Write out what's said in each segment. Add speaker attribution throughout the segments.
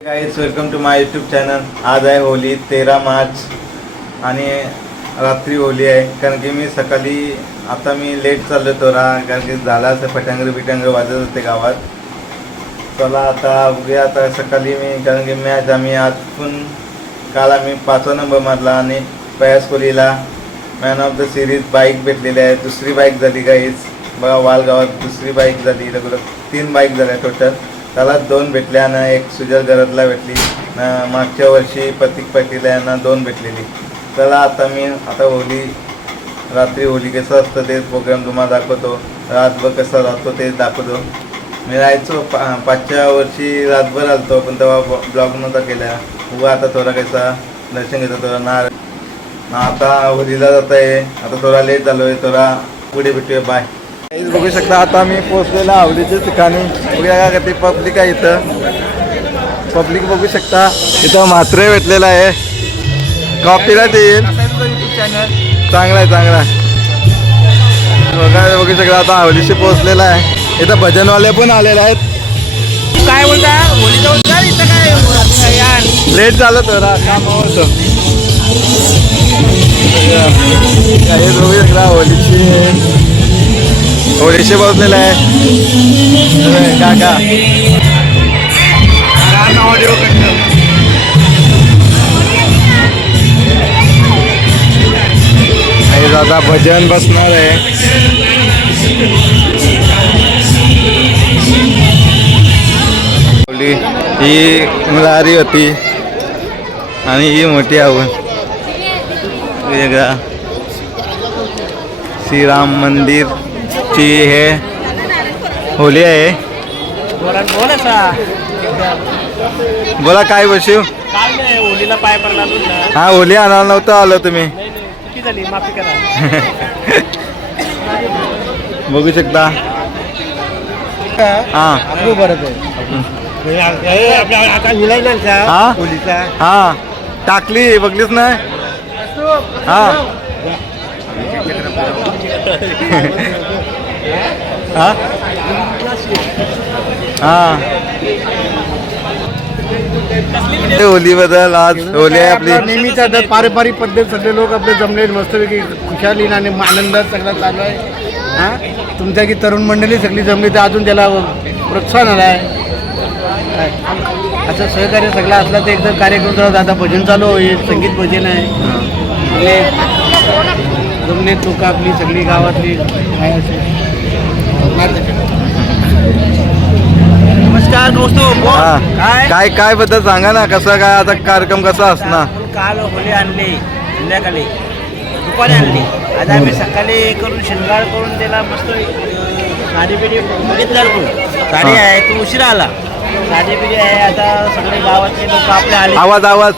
Speaker 1: Guys welcome to my YouTube channel आज आहे Holy तेरा मार्च आणि रात्री होली आहे. कारण की मी सकाळी आता मी लेट चाललो तोरा कारण की झाला असं फटांगरे बिटांगरे वाजत होते गावात. चला आता बघूया आता सकाळी मी कारण की मॅच आम्ही आज पण काल आम्ही पाचवा नंबर मारला आणि पयास कोहलीला man of the series bike भेटलेली आहे. दुसरी बाईक झाली गाईज बघा वालगावात दुसरी बाईक झाली लगभग तीन बाईक झाल्या टोटल त्याला दोन भेटल्या आणि एक सुजल गरजला भेटली. ना मागच्या वर्षी प्रतीक पाटील यांना दोन भेटलेली. चला आता मी आता होली रात्री होली कसं असतं ते प्रोग्राम तुम्हाला दाखवतो. रातभर कसा राहतो ते दाखवतो. मी राहायचो पा पाचच्या वर्षी रातभर आलतो पण तेव्हा ब्लॉग नव्हता केला. उगा आता थोडा कसा दर्शन घेतो थोडा नार ना आता होलीला जात आहे आता थोडा लेट झालो आहे थोडा पुढे भेटूया. बाय बघू शकता आता मी पोहोचलेला आवडीच्या ठिकाणी. बघूया का ते पब्लिक आहे इथं. पब्लिक बघू शकता इथं म्हात्रे भेटलेला आहे. कॉपीराईट येईल. चांगला आहे चांगला आहे. बघा शकता आता आवडीशी पोहोचलेला आहे. इथं भजनवाले पण आलेले आहेत.
Speaker 2: काय बोलता? होलीचं बोलता इथं काय? यार
Speaker 1: लेट झालं तर काम होतं. होलीची हो, थोडेसे बसलेले आहे. काका. दादा भजन बसणार आहे. होली ही मुलारी होती. आणि ही मोठी आवड. वेगळा. श्रीराम मंदिर. मंदिरची हे होली आहे.
Speaker 2: बोला बोल असा
Speaker 1: बोला काय बसू
Speaker 2: होलीला पाय पडला ना.
Speaker 1: हा होली आणायला नव्हतं आलो तुम्ही.
Speaker 2: नाही नाही चुकी झाली माफी करा.
Speaker 1: बघू शकता. हा. हा? हा टाकली बघलीच नाही हा? हा? हा. होली बद्दल आज होली आहे आपली.
Speaker 3: नेहमीचा आता पारंपरिक पद्धत सगळे लोक आपले जमले मस्तपैकी खुशालीनं आणि आनंदात सगळं चालू आहे. हां? तुमच्या की तरुण मंडळी सगळी जमली तर अजून त्याला प्रोत्साहन आलं आहे? असं सहकार्य सगळं असलं तर एकदम कार्यक्रम चालू आता भजन चालू होईल संगीत भजन आहे. हे. जमले लोक आपली सगळी गावातली. काय असेल?
Speaker 2: नमस्कार
Speaker 1: हा.
Speaker 2: काय?
Speaker 1: काय काय बद्दल सांगा ना कसं काय आता कार्यक्रम कसा असणार?
Speaker 2: आपण काल होली आणली संध्याकाळी. दुपारी आणली. आज आम्ही सकाळी करून शृंगार करून त्याला मस्त अं, साडी बिडी बघितलं आपण साडी
Speaker 1: हा.
Speaker 2: आहे तू उशिरा आला. साडी बिडी आहे आता सगळे गावातले लोक आपले आले.
Speaker 1: आवाज आवाज.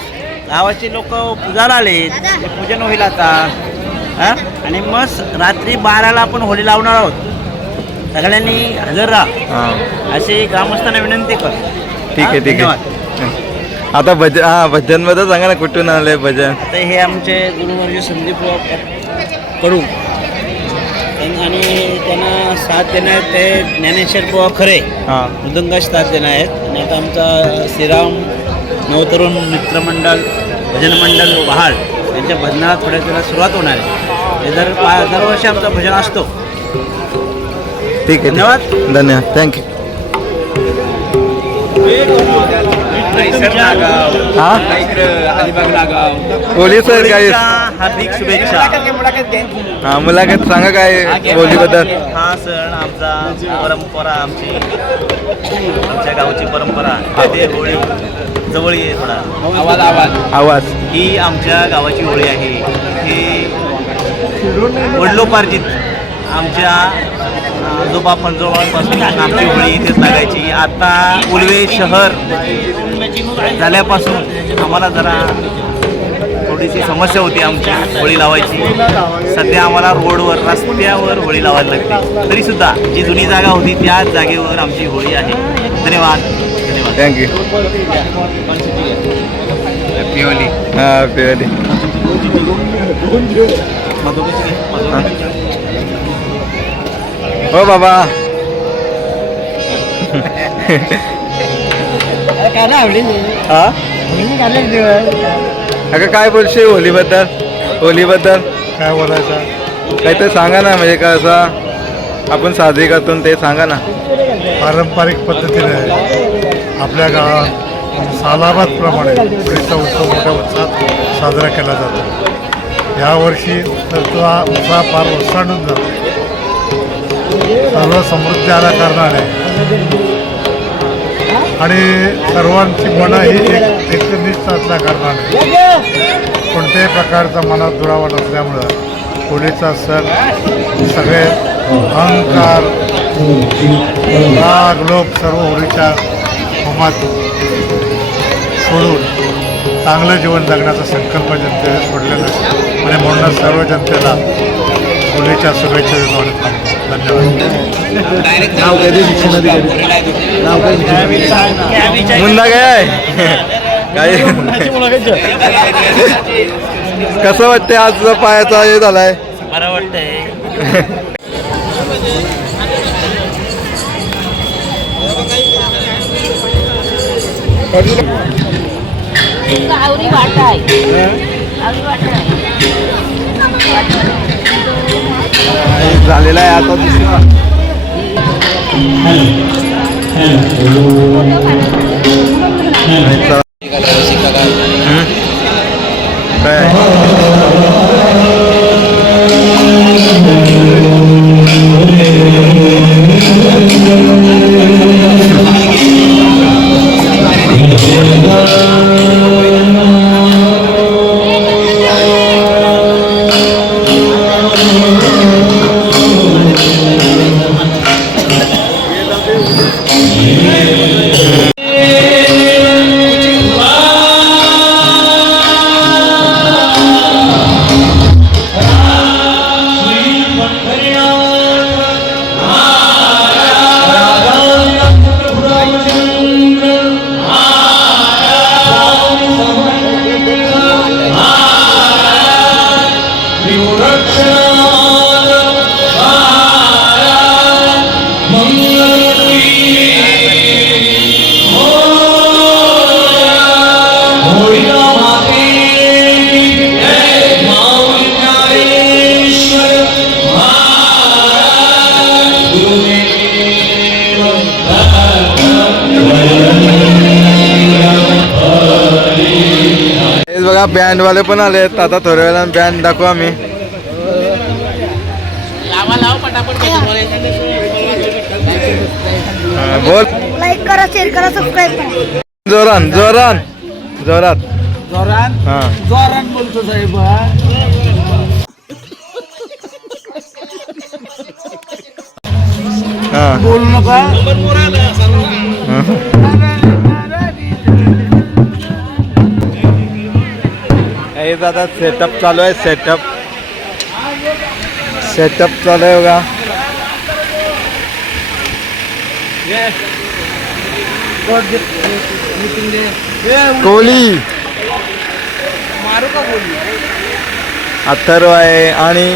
Speaker 2: गावाचे लोक पूजाला आले. ते पूजन होईल आता. हा? आणि मग रात्री बाराला आपण होळी लावणार आहोत. सगळ्यांनी हजर राहा.
Speaker 1: हा.
Speaker 2: अशी ग्रामस्थांना विनंती कर.
Speaker 1: ठीक आहे ठीक. आहे. आता भजन हा भजनबद्दल सांगा ना कुठून आले भजन?
Speaker 2: आता हे आमचे गुरुवर्य संदीप कडू आणि त्यांना साथ देणार ते ज्ञानेश्वर बुवा खरे.
Speaker 1: हा.
Speaker 2: मृदंगाची साथ देणार आहेत. आणि आता आमचा श्रीराम नवतरुण मित्रमंडळ भजन मंडळ बहाळ यांच्या भजनाला थोड्या वेळा सुरुवात होणार आहे. हे दर दरवर्षी आमचं भजन असतो.
Speaker 1: ठीक आहे
Speaker 2: धन्यवाद.
Speaker 1: धन्यवाद. थँक्यू हा? पोलीस आहेत काय?
Speaker 2: हार्दिक शुभेच्छा.
Speaker 1: हा मुलाखत सांगा काय होलीबद्दल
Speaker 2: हा सण आमचा परंपरा आमची आमच्या गावची परंपरा. ते होळी जवळ ये थोडा आवाज आवाज.
Speaker 1: आवाज.
Speaker 2: ही आमच्या गावाची होळी आहे. ही वडलोपार्जित आमच्या आजोबा पंजोबापासून आमची होळी इथेच लागायची. आता उलवे शहर झाल्यापासून आम्हाला जरा थोडीशी समस्या होती आमची होळी लावायची. सध्या आम्हाला रोडवर रस्त्यावर होळी लावायला लागते. तरीसुद्धा जी जुनी जागा होती त्याच जागेवर आमची होळी आहे. धन्यवाद. धन्यवाद.
Speaker 1: थँक्यू हा. पिवली हो बाबा.
Speaker 4: हा अगं काय बोलशील होलीबद्दल? होलीबद्दल?
Speaker 5: काय बोलायचं?
Speaker 4: काही तर सांगा ना म्हणजे कसं आपण साजरी करतो ते सांगा ना.
Speaker 5: पारंपरिक पद्धतीने आपल्या गावात सालाबादप्रमाणे होळीचा उत्सव मोठ्या उत्साहात साजरा केला जातो. यावर्षी तर तो हा उत्साह फार ओसंडून जातो. सर्व समृद्धी करणार. आहे आणि सर्वांची मनं ही एक एकनिष्ठ असल्या कारणाने. कोणत्याही प्रकारचा मनात दुरावा नसल्यामुळं होळीचा सण सगळे अहंकार राग लोक सर्व होळीच्या होमात सोडून चांगलं जीवन जगण्याचा संकल्प जनतेने सोडलेला आणि म्हणूनच सर्व जनतेला होळीच्या शुभेच्छा देतो आणि थांबतो. धन्यवाद
Speaker 4: नाव कधी शिक्षणाधिकारी नाव काय? काय काय कसं वाटतंय आज पायाचा हे झालाय?
Speaker 2: बरं वाटतंय
Speaker 1: आवरी वाट आहे. आवरी वाट आहे.
Speaker 4: झालेला आहे आता दुसरा. हम्म? बँडवाले पण आले आहेत. आता थोड्या वेळानं बँड दाखवू आम्ही. बोल.
Speaker 1: लाईक करा शेअर करा सबस्क्राईब करा.
Speaker 4: जोरान जोरान. जोरात.
Speaker 5: जोरान?
Speaker 4: हा.
Speaker 5: जोरान बोलतो साहेब
Speaker 4: हा.
Speaker 5: बोलू नका.
Speaker 4: हेच आता सेटअप चालू आहे सेटअप सेटअप चालू आहे बघा. कोहली. अथर्व आहे आणि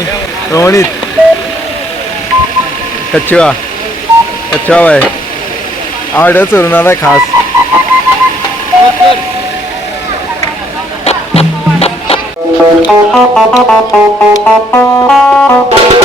Speaker 4: रोहित कचवा कच्छवा आहे ऑर्डर चोरून आहे खास. Thank you.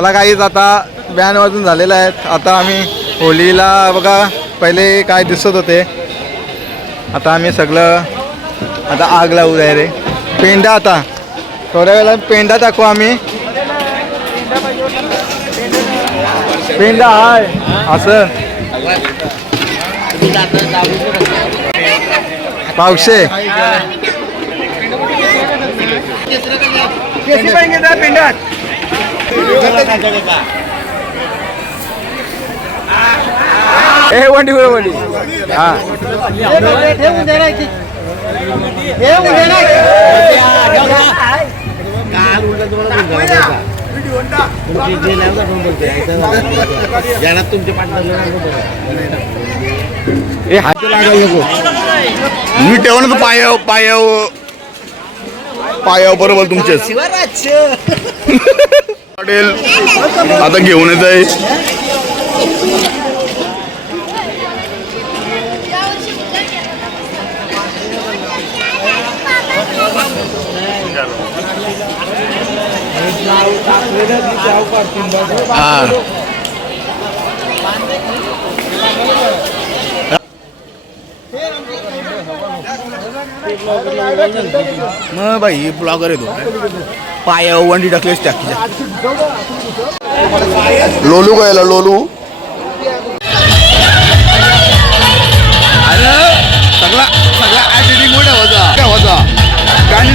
Speaker 1: चला काहीच आता बॅन वाजून झालेलं आहेत. आता आम्ही होलीला बघा पहिले काय दिसत होते. आता आम्ही सगळं आता आग लावू द्या रे. पेंडा आता. थोड्या वेळेला पेंडा दाखवू आम्ही. पेंडा हाय. असं. पावशे. ए वंडी बरोबर वंडी. हा. ए हात
Speaker 4: मी ठेवा ना पायाव पायाव पायाव बरोबर तुमचेच. वाटेल आता घेऊन येत आहे. हा. मग बाई ब्लॉगर येतो पाया वंडी टाकलेस टाकीच्या लोलू गायला लोलू? अरे सगळा सगळा ऍटिट्यूड मोठा होता काय होता गाणी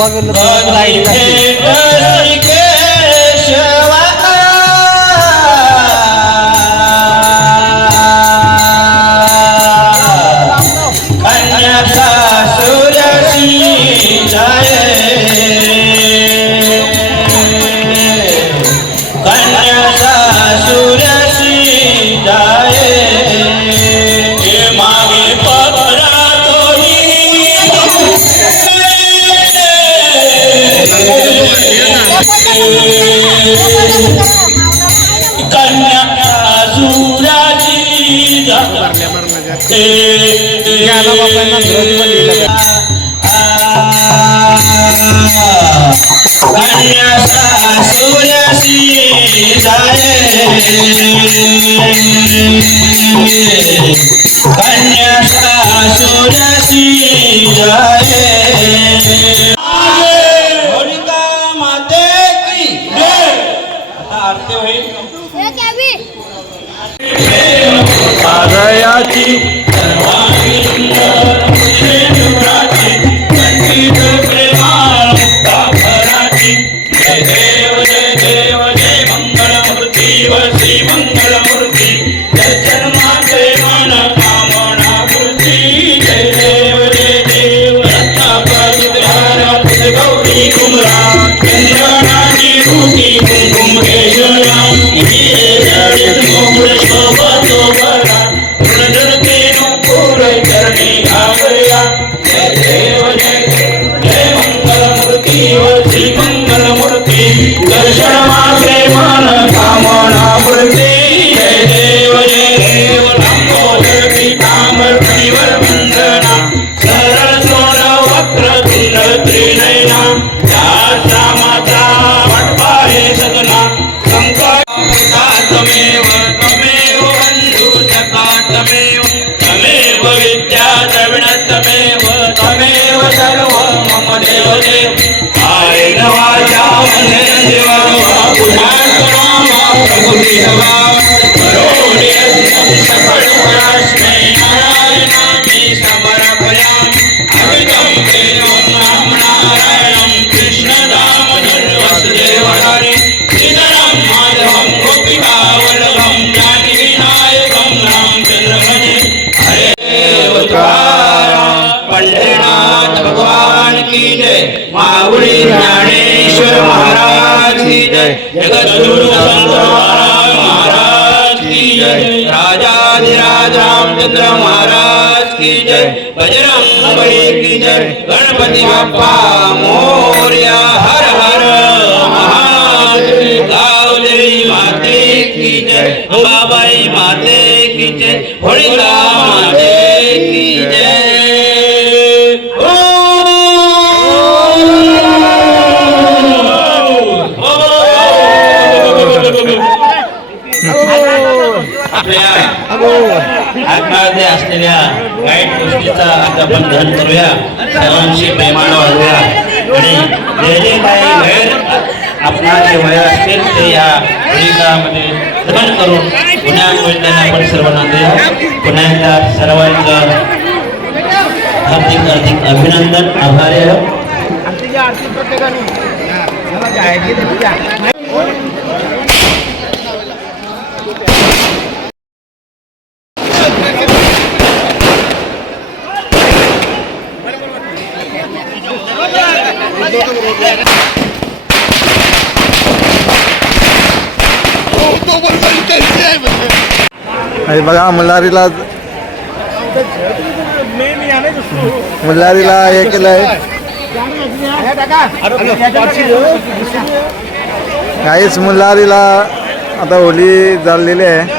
Speaker 3: সম্ভাব্য ज्ञाना बापांना ग्रंथ पण लिहिलं पाहिजे.
Speaker 6: जय
Speaker 4: रामचंद्र महाराज की जय बजरंग की जय गणपति बाप्पा मोरया हर हर महादेव माते की जय बाबाई माते की जय होळिका माते आतमध्ये असलेल्या वाईट गोष्टीचा आता बंधन करूया. सर्वांशी प्रेमानं वाढूया आणि जे जे काही वैर आपणाचे वैर असतील ते या होळीकामध्ये दहन करून पुन्हा मिळताना आपण सर्वांना देऊ. पुन्हा एकदा सर्वांचं हार्दिक हार्दिक अभिनंदन. आभार आहे
Speaker 1: आणि बघा मुलारीला मुलारीला हे केलंय काहीच मुलारीला आता होली चाललेली आहे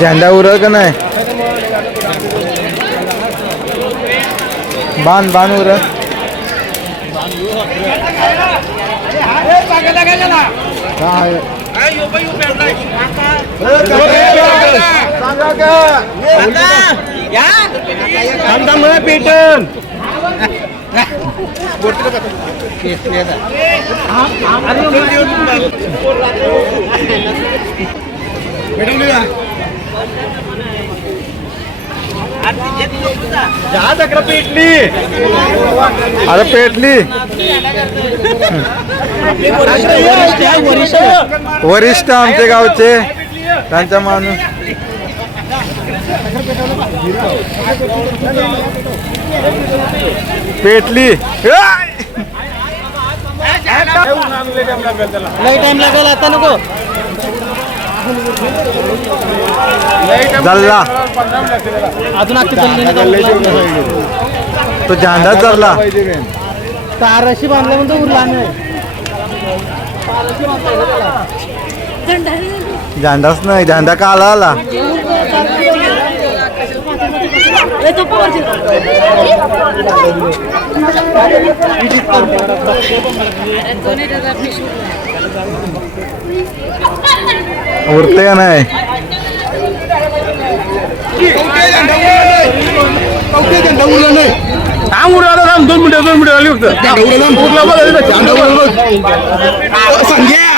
Speaker 1: झेंडा उरल का नाही बांध बांध उरल काय
Speaker 7: पेटन पेटली
Speaker 1: अरे पेटली वरिष्ठ आमचे गावचे त्यांचा माणूस पेटली!
Speaker 7: लई टाइम लागेल आता नको.
Speaker 1: जल्ला.
Speaker 7: अजून
Speaker 1: तो झेंडा जरला
Speaker 7: ताराशी बांधला म्हणतो उरला नाही.
Speaker 1: झेंडाच नाही झेंडा का आला आला. उरते का नाही?
Speaker 7: थांब उडला थांब. दोन मिनिटं दोन मिनिटं आली फक्त. उरला बघ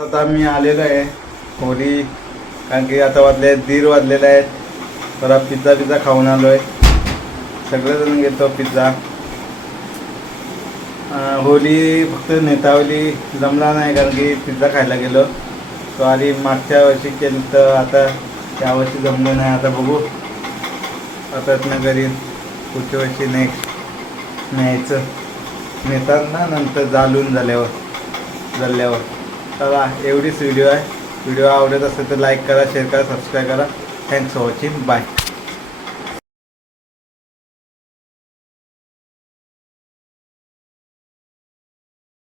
Speaker 1: आता मी आलेलो आहे होली कारण की आता वाजले आहेत दीड वाजलेले आहेत. तर पिझ्झा पिझ्झा खाऊन आलो आहे सगळेजण घेतो पिझ्झा. होली फक्त नेतावली जमला नाही कारण की पिझ्झा खायला गेलो. तो आधी मागच्या वर्षी केलं तर आता त्यावर्षी जमलं नाही. आता बघू. प्रयत्न करीन पुढच्या वर्षी नेक्स्ट न्यायचं. नेतात ना नंतर जालून झाल्यावर झाल्यावर. चला एवढीच व्हिडिओ आहे. व्हिडिओ आवडत असेल तर लाईक करा शेअर करा सबस्क्राईब करा. Thanks for watching bye